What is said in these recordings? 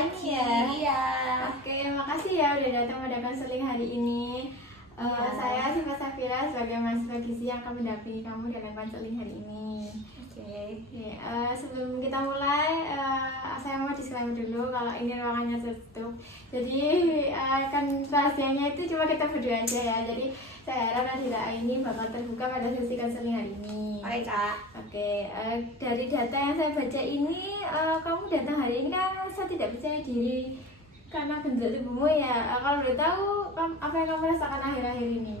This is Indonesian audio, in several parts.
pagi ya. Iya. Oke, makasih ya udah datang pada konseling hari ini. Saya Syifa Safira sebagai mahasiswa gizi yang akan mendampingi kamu dalam konseling hari ini. Oke. Sebelum kita mulai, saya mau disclaimer dulu kalau ini ruangannya tertutup. Jadi kan rahasianya itu cuma kita berdua aja ya. Jadi saya harap nanti ini bakal terbuka pada sesi konseling hari ini. Oke Kak. Oke, dari data yang saya baca ini, kamu datang hari ini kan saya tidak percaya diri karena bentuk tubuhmu ya. Kalau boleh tahu, apa yang kamu rasakan akhir-akhir ini?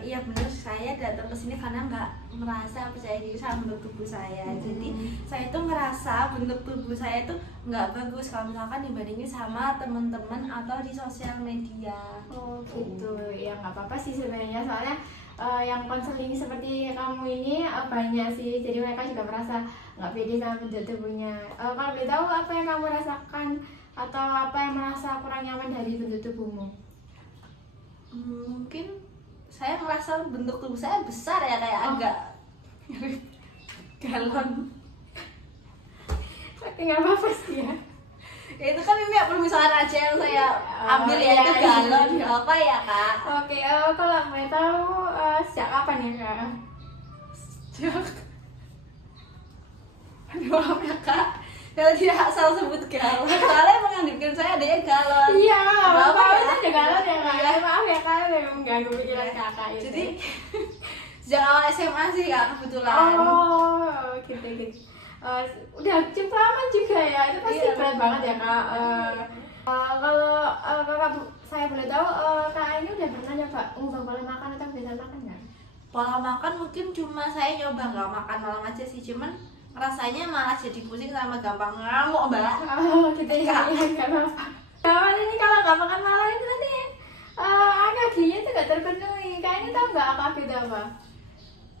Iya benar, saya datang ke sini karena nggak merasa percaya diri sama bentuk tubuh saya. Jadi saya tuh ngerasa bentuk tubuh saya tuh nggak bagus kalau misalkan dibandingin sama teman-teman atau di sosial media. Oh gitu, ya nggak apa-apa sih sebenarnya, soalnya yang konseling seperti kamu ini banyak sih, jadi mereka juga merasa nggak pede sama bentuk tubuhnya. Kalau boleh tahu apa yang kamu rasakan atau apa yang merasa kurang nyaman dari bentuk tubuhmu? Mungkin saya merasa bentuk tubuh saya besar ya, kayak agak galon. Oke, nggak apa-apa sih ya. Ya, itu kan ini permisalan aja yang saya ambil ya, itu galon. Nggak apa ya Kak? Oke, kalau boleh tahu sejak kapan ya Kak? Sejak aduh apa ya Kak? Kalau tidak asal sebut galon, soalnya menganggapkan saya adanya galon. Iya, apa apa ya? itu ada galon ya Kak? Ya, maaf ya Kak, memang mengganggu pikiran kakak itu. Jadi sejak awal SMA sih Kak, kebetulan. Oh, gitu. Udah cukup lama juga ya, itu pasti Iya, berat banget ya Kak. Kalau kakak saya boleh tahu, Kak ini udah pernah nyoba ngubah pola makan atau kebiasaan makan nggak? Pola makan mungkin cuma saya nyoba nggak makan malam aja sih, cuman rasanya malah jadi pusing sama gampang ngamuk Mbak. Oh, gitu ya, nggak apa-apa. Kawan ini kalau nggak makan malam itu nanti AKG-nya tuh nggak terpenuhi. Kak ini tahu nggak AKG itu apa?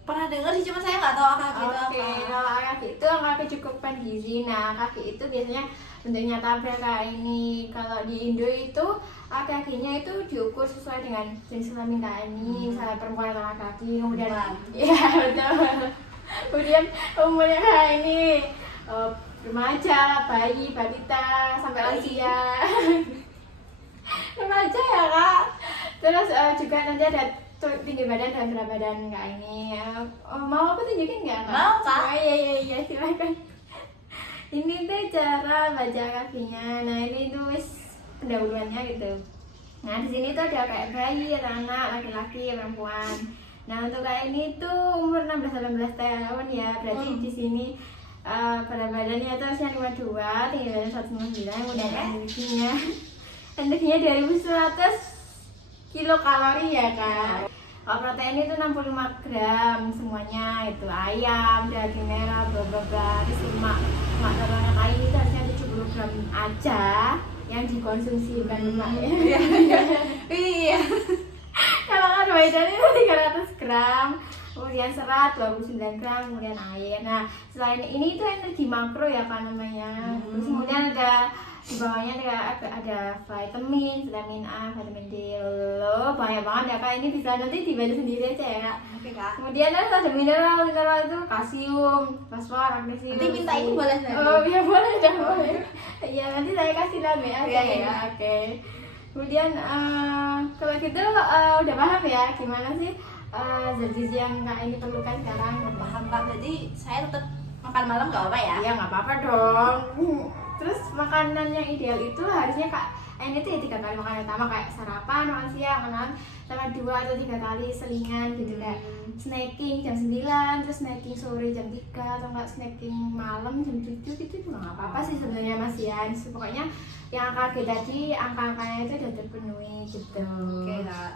Pernah dengar sih, cuma saya nggak tahu AKG itu Oke, apa. kalau AKG itu angka kecukupan gizi. Nah, AKG itu biasanya bentuknya tabel kayak ini. Kalau di Indo itu AKG-nya itu diukur sesuai dengan jenis kelamin kayak ini. Misalnya perempuan atau laki-laki, kemudian iya betul. Kemudian umurnya kayak ini, remaja, bayi, balita, sampai lansia. Remaja ya Kak. Terus juga nanti ada tinggi badan dan berat badan kayak ini. Mau aku tunjukin nggak Kak? Mau, Kak. Oh, iya silakan. Ini tuh cara baca kakinya. Nah ini tuh pendahuluannya gitu. Nah di sini tuh ada kayak bayi, anak, laki-laki, perempuan. Nah untuk kayak ini tuh umur 16-18 tahun ya. Berarti di sini berat badannya itu harusnya 52, tinggi badan 159, kemudian energinya 2100 kilokalori ya Kak. Kalau protein itu 65 gram semuanya, itu ayam, daging merah, bla terus lemak telurnya kayak ini harusnya 70 gram aja yang dikonsumsi, bukan lemak ya. Iya. Kalau karbohidrat itu 300 gram, kemudian serat 29 gram, kemudian air. Nah selain ini itu energi makro ya Kak namanya. Terus kemudian ada di bawahnya ada vitamin A, vitamin D, banyak banget ya Kak. Ini bisa nanti dibaca sendiri aja ya Kak. Oke Kak. Kemudian ada mineral itu kalsium, fosfor, magnesium. Nanti minta ini boleh nggak? Oh iya boleh dah boleh. Iya nanti saya kasih lagi aja Iya. ya. Oke. Kemudian kalau gitu udah paham ya gimana sih zat gizi yang Kak ini perlukan sekarang? Paham Kak, berarti saya tetap makan malam nggak apa ya? Iya nggak apa-apa dong. Terus makanan yang ideal itu harusnya Kak ini tuh ya 3 kali makan utama, kayak sarapan, makan siang, makan sama 2 atau 3 kali selingan gitu, kayak snacking jam 9, terus snacking sore jam 3, atau enggak snacking malam jam 7 gitu juga nggak apa-apa sih sebenarnya Mas Yan. Pokoknya yang AKG tadi angka-angkanya itu udah terpenuhi gitu. Oke Kak.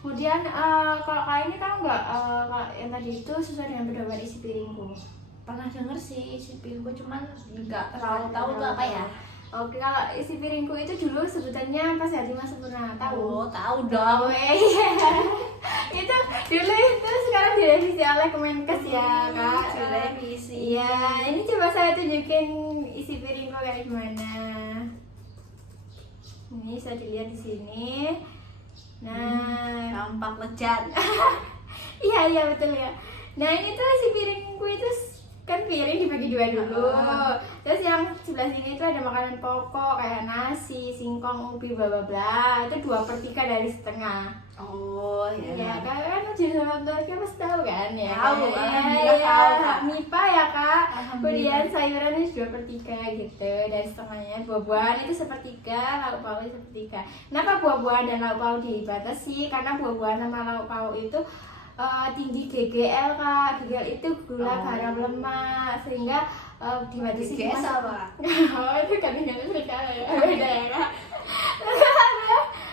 Kemudian kalau kayak ini tahu nggak kalau yang tadi itu sesuai dengan pedoman isi piringku? Pernah denger sih isi piringku, cuman nggak terlalu tahu itu apa ya. Oke, kalau isi piringku itu dulu sebutannya pas Hadi Mas Sempurna, tahu? Oh, tahu dong. Iya. Itu dulu itu sekarang direvisi oleh Kemenkes ya Kak. Direvisi. Iya, ini coba saya tunjukin isi piringku kayak gimana. Ini bisa dilihat di sini. Nah, Tampak lezat. iya betul ya. Nah ini tuh isi piringku itu kan piring dibagi dua dulu. Oh. Terus yang sebelah sini itu ada makanan pokok kayak nasi, singkong, ubi, bla bla bla. Itu 2/3 dari setengah. Oh Ya kan ujian sama keluarga pasti tahu kan ya. Tahu, kan? alhamdulillah Ya, tahu, Kak. MIPA ya kak. Alhamdulillah. Kemudian sayuran itu 2/3 gitu dari setengahnya. Buah-buahan itu 1/3, lauk pauk itu 1/3. Kenapa buah-buahan dan lauk pauk dibatasi? Karena buah-buahan sama lauk pauk itu tinggi GGL kak. GGL itu gula, garam, lemak, sehingga dibatasi. GGS apa? Oh itu kan dengan sekali ya. Beda ya kak.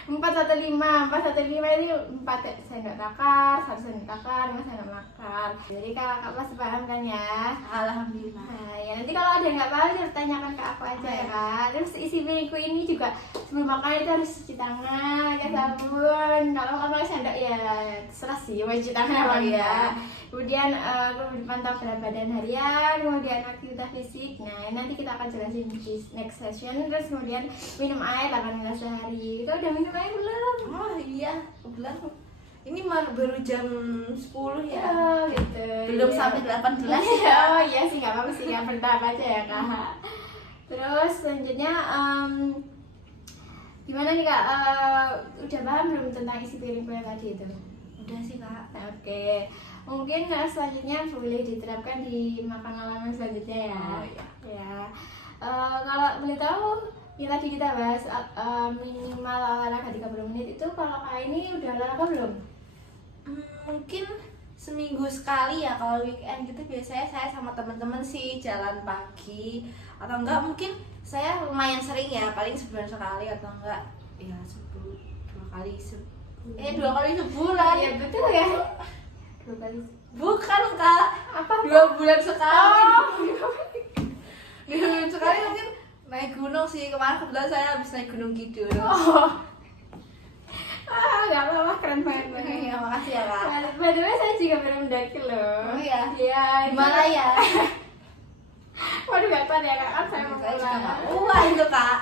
415 itu 4 sendok takar, 1 sendok takar, 5 sendok makan. Jadi kakak pasti paham kan ya? Alhamdulillah. Nah, ya nanti kalau ada yang nggak paham ya tanyakan ke aku aja ya kak. Terus isi piringku ini juga sebelum makan itu harus cuci tangan, pakai sabun. Kalau nggak pakai sendok ya terserah sih mau cuci tangan apa enggak. Kemudian aku dipantau berat badan harian, kemudian aktivitas fisik. Nah nanti kita akan jelasin di next session. Terus kemudian minum air 8 gelas sehari. Kau udah minum air belum? Oh iya, kebetulan ini baru jam 10 ya. Oh, gitu. Belum Iya. sampai 18 ya. Oh iya sih nggak apa-apa sih, yang bertahap aja ya kak. Terus selanjutnya gimana nih kak? Udah paham belum tentang isi piringku yang tadi itu? Udah sih kak. Nah, oke. Mungkin selanjutnya boleh diterapkan di makan halaman selanjutnya ya. Oh, iya. Ya. Kalau boleh tahu, yang tadi kita bahas minimal olahraga 30 menit itu, kalau kak ini udah olahraga belum? Mungkin seminggu sekali ya, kalau weekend gitu biasanya saya sama teman-teman sih jalan pagi, atau enggak mungkin saya lumayan sering ya, paling sebulan sekali, atau enggak ya 2 kali 2 kali sebulan. Iya betul ya. 2 kali. Bukan kak, Apa? 2 bulan sekali. Oh. 2 bulan sekali mungkin naik gunung sih, kemarin kebetulan saya habis naik Gunung Kidul. Oh. Nggak apa-apa, keren banget. Ya makasih ya kak. By the way, saya juga pernah mendaki loh. Oh iya? Iya. Gimana ya? Waduh, nggak tahu ya kak, kan saya mau Saya juga nggak pulang. wah itu kak.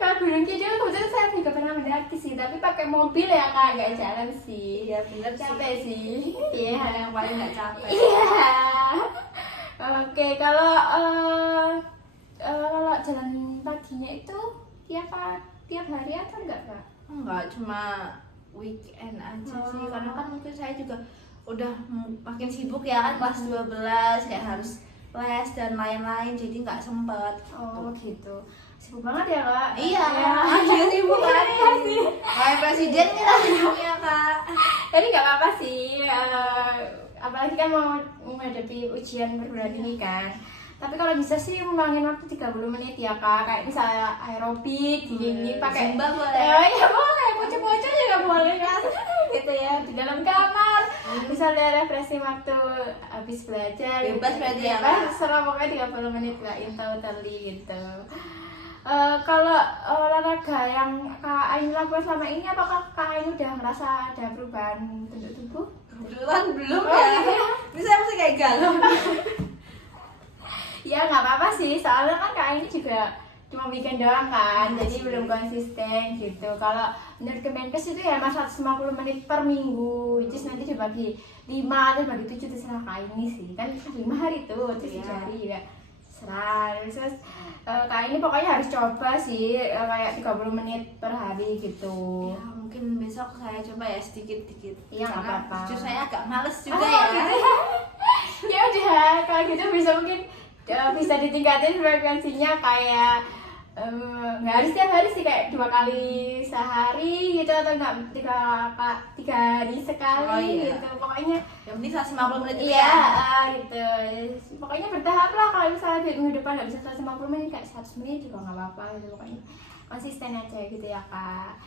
Kalau Gunung Kidul kebetulan saya juga pernah mendaki sih, tapi pakai mobil ya kak, nggak jalan sih. Iya bener sih. Capek sih. Iya. Yang paling nggak capek. Iya. Oke, kalau jalan paginya itu tiap hari atau enggak kak? Enggak, cuma weekend aja sih. Oh. Karena kan mungkin saya juga udah makin sibuk ya kan, kelas 12 kayak harus les dan lain-lain, jadi nggak sempet. Oh gitu. Sibuk banget ya kak? Iya, Ya. juga sibuk kan. Iya sih. Kayak presiden kita sibuknya kak. Tapi nggak apa-apa sih, apalagi kan mau menghadapi ujian perguruan tinggi kan. Tapi kalau bisa sih ngurangin waktu 30 menit ya kak, kayak misalnya aerobik, gini pakai Zumba boleh. ya boleh, pocong-pocong juga boleh kan. Gitu ya, di dalam kamar. Misalnya refreshing waktu habis belajar. Bebas berarti ya, Bebas, Kak? terserah pokoknya 30 menit lah, totally gitu. Kalau olahraga yang Kak Ain lakukan selama ini, apakah Kak Ain udah ngerasa ada perubahan bentuk tubuh? Kebetulan belum Oh, ya. gitu ya? Ini saya masih kayak galau. Ya nggak apa-apa sih, soalnya kan Kak Ain juga cuma weekend doang kan, jadi belum konsisten gitu. Kalau menurut Kemenkes itu ya mas 150 menit per minggu, terus nanti dibagi 5 atau bagi 7 terserah Kak ini sih, kan 5 hari tuh, terus Iya. 7 hari juga serah. Terus Kak ini pokoknya harus coba sih kayak 30 menit per hari gitu. Ya, mungkin besok saya coba ya sedikit-sedikit. Iya, nggak Karena apa-apa. jujur saya agak males juga Oh, ya. gitu ya. Ya udah, kalau gitu bisa mungkin bisa ditingkatin frekuensinya kayak nggak harus tiap hari sih, kayak 2 kali sehari gitu, atau enggak 3 hari sekali. Oh, iya. Gitu pokoknya. Yang penting 150 menit itu Iya, ya. gitu. Pokoknya bertahap lah, kalau misalnya di minggu depan nggak bisa 150 menit, kayak 100 menit juga nggak apa-apa gitu. Pokoknya konsisten aja gitu ya kak.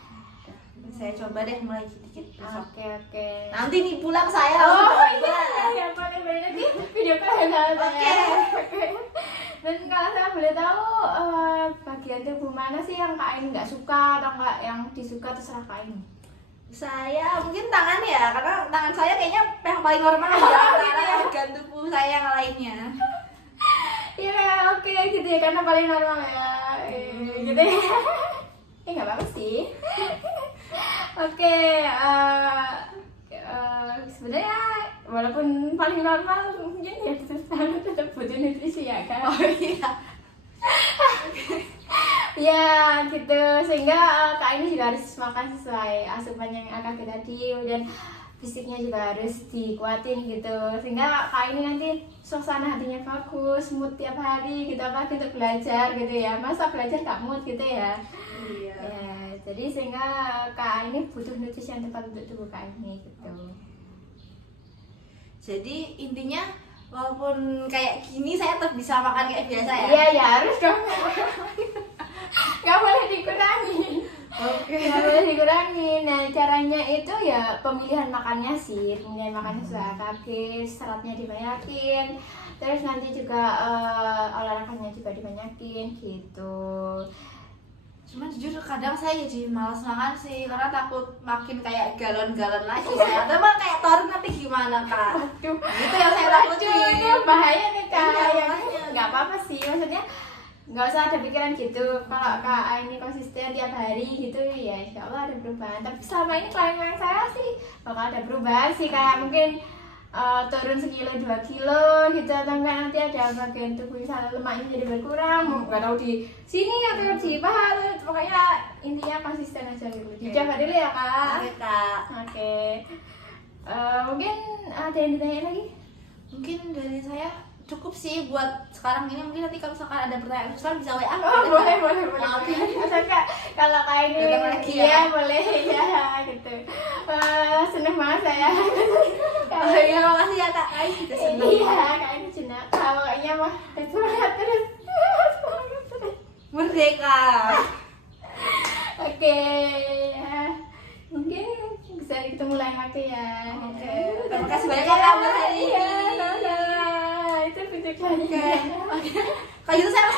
Saya coba deh mulai sedikit besok. Oke. Nanti nih pulang saya Oh langsung coba. iya, ya boleh nanti video call sama saya. Oke. Dan kalau saya boleh tahu bagian tubuh mana sih yang Kak Ain nggak suka, atau nggak yang disuka, terserah Kak Ain. Saya mungkin tangan ya, karena tangan saya kayaknya yang paling normal ya. Karena organ tubuh saya yang lainnya. Iya oke gitu ya, karena paling normal ya. Gitu ya. Nggak apa-apa sih. Oke, sebenarnya walaupun paling normal mungkin ya tetap butuh nutrisi ya kan. Oh iya. Ya gitu, sehingga Kak ini juga harus makan sesuai asupan yang AKG tadi, dan fisiknya juga harus dikuatin gitu, sehingga Kak ini nanti suasana hatinya bagus, mood tiap hari gitu, apalagi untuk belajar gitu ya, masa belajar gak mood gitu ya. Iya. Ya, jadi sehingga Kak ini butuh nutrisi yang tepat untuk tubuh Kak ini gitu. Jadi intinya walaupun kayak gini saya tetap bisa makan kayak biasa ya. Iya ya harus dong. Gak boleh dikurangi. Oke. Gak boleh dikurangi. Nah caranya itu ya pemilihan makannya sih, pemilihan makannya sesuai AKG, seratnya dibanyakin, terus nanti juga olahraganya juga dibanyakin gitu. Cuman jujur kadang saya jadi malas makan sih karena takut makin kayak galon-galon lagi saya. Atau malah kayak turun nanti gimana Kak? Aduh, Itu yang saya Waduh, takutin. ini bahaya nih Kak. Iya, Ya, makanya. nggak apa-apa sih, maksudnya nggak usah ada pikiran gitu. Kalau Kak ini konsisten tiap hari gitu ya insya Allah ada perubahan. Tapi selama ini klien saya sih bakal ada perubahan sih, kayak mungkin turun sekilo 2 kilo gitu, atau enggak nanti ada bagian tubuh misalnya lemaknya jadi berkurang, nggak tahu di sini atau di paha, pokoknya intinya konsisten aja gitu. Dicoba dulu ya Kak. Oke Kak. Oke. Mungkin ada yang ditanya lagi? Mungkin dari saya cukup sih buat sekarang ini. Mungkin nanti kalau misalkan ada pertanyaan khusus bisa WA. Oh boleh. Oke. Asal Kak, kalau Kak ini Datang lagi ya ya. boleh ya gitu. Seneng banget saya. Oh iya, makasih ya Kak. Ais kita senang. Iya, Kak ini jenak. Kayaknya mah semangat terus. Semangat terus. Merdeka. Oke, ya. Mungkin bisa ketemu lain waktu ya. Oke. Terima kasih banyak ya Kak buat hari ini. Iya, sama-sama. Itu pucuk lagi. Oke. Oke. Kalau gitu saya